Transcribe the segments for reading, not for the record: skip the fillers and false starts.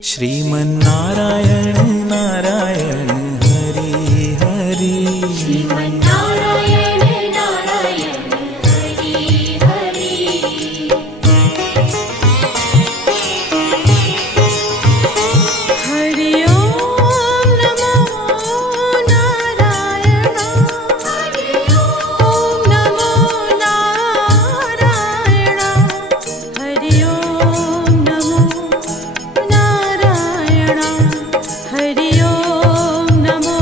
श्रीमन्नारायण नारायण हरि हरि। श्रीमन्नारायण नारायण हरि हरि। हरि ओम नमो नारायण। हरि ओम नमो नारायण। हरि ओम नमो नारायण। हरि ओम नमो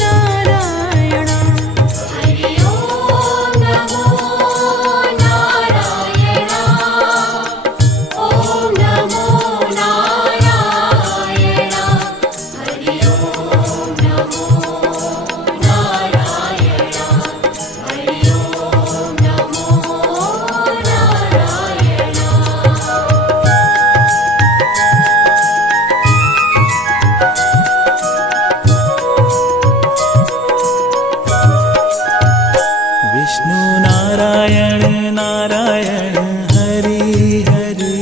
नारायण। हरि ओम नमो नारायण। ओम नमो नारायण। हरि ओम नमो नारायण। हरि ओम नमो नारायण। विष्णु नारायण नारायण हरि हरि।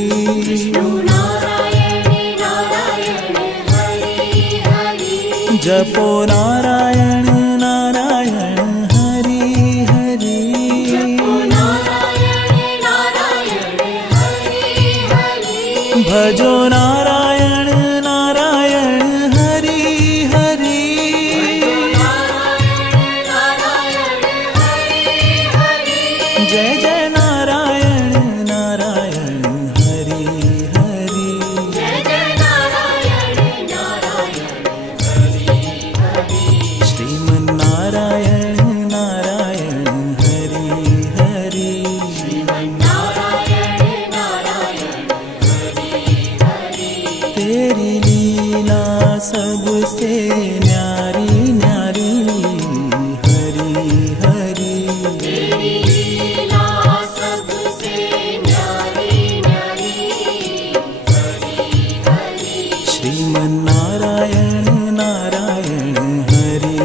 विष्णु नारायण नारायण हरि हरि। जपो नारायण नारायण हरि हरि। जपो नारायण नारायण हरि हरि। भजो नारायण नारायण हरि हरि। नारायण नारायण हरि हरि। जय जय नारायण नारायण हरि हरि। जय जय नारायण नारायण हरि हरि। श्रीमन्नारायण नारायण हरि हरि। श्रीमन्नारायण नारायण हरि हरि। तेरी लीला सबसे न्यारी न्यारी हरि हरि। तेरी लीला सबसे न्यारी न्यारी हरि हरि। श्रीमन्नारायण नारायण हरि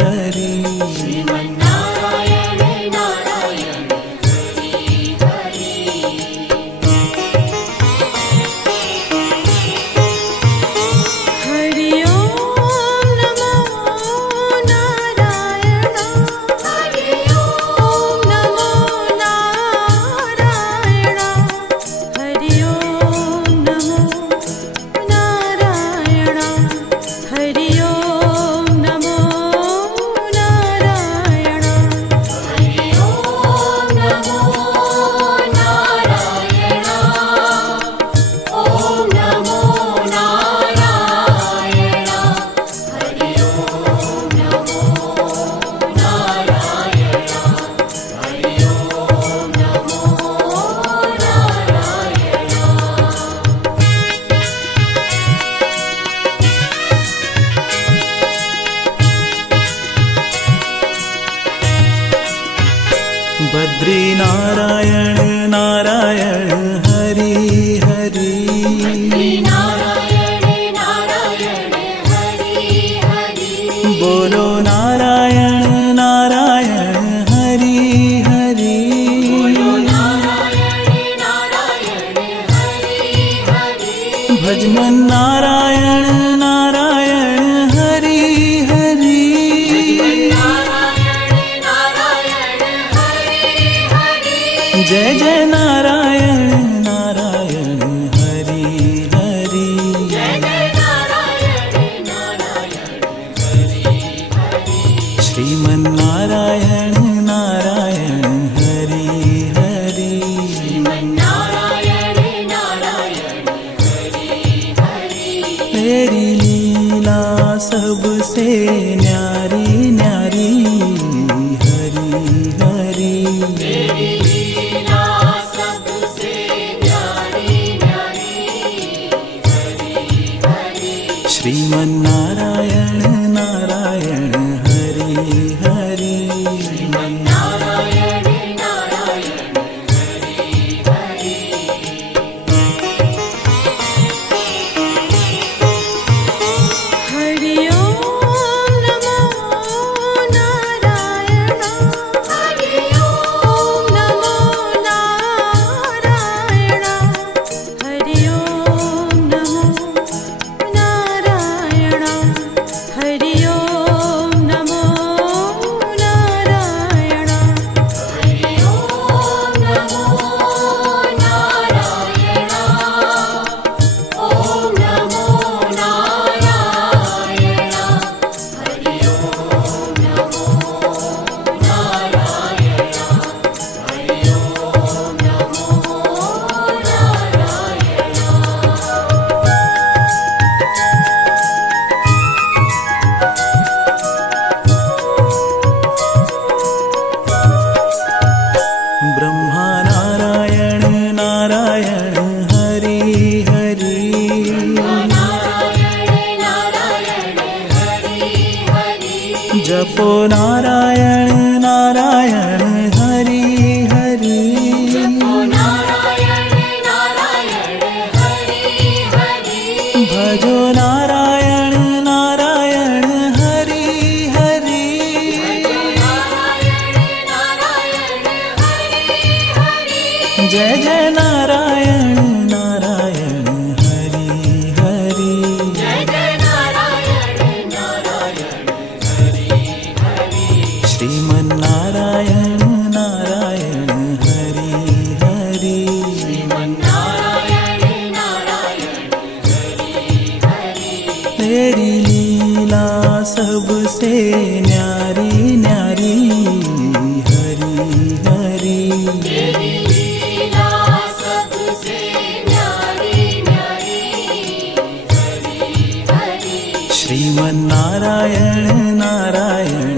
हरि। श्रीमन्नारायण नारायण हरि हरि। हरि ओम नमो नारायण। हरि ओम नमो नारायण। हरि ओम नमो नारायण। हरि ओम नमो नारायण। हरि ओम नमो नारायण। ओम नमो नारायण। हरि ओम नमो नारायण। हरि ओम नमो नारायण। बद्री नारायण नारायण हरि हरि। नारायण नारायण हरि हरि। बोलो नारायण नारायण हरि हरि। नारायण नारायण हरि हरि। भजमन नारायण नारायण हरि हरि। नारायण नारायण हरि हरि। जय जय नारायण नारायण हरि हरि। जय जय नारायण नारायण हरि हरि। श्रीमन्नारायण नारायण हरि हरि। श्रीमन्नारायण नारायण हरि हरि। तेरी लीला सबसे न्यारी न्यारी हरि हरि। तेरी लीला सबसे न्यारी न्यारी हरि हरि। श्रीमन्नारायण नारायण हरि हरि। श्रीमन्नारायण नारायण हरि हरि। हरि ओम नमो नारायण। हरि ओम नमो नारायण। हरि ओम नमो નારાયણ નારાયણ હરિ હરિ જપો નારાયણ નારાયણ હરિ હરિ નારાયણ નારાયણ હરિ હરિ ભજો નારાયણ નારાયણ હરિ હરિ નારાયણ નારાયણ હરિ હરિ જય જય નારાયણ નારાયણ હરિ હરિ જય જય નારાયણ નારાયણ હરિ હરિ શ્રીમન નારાયણ નારાયણ હરિ હરિ નારાયણ નારાયણ હરિ હરિ तेरी लीला सबसे न्यारी न्यारी हरि हरि तेरी लीला सबसे न्यारी न्यारी हरि हरि श्रीमन नारायण नारायण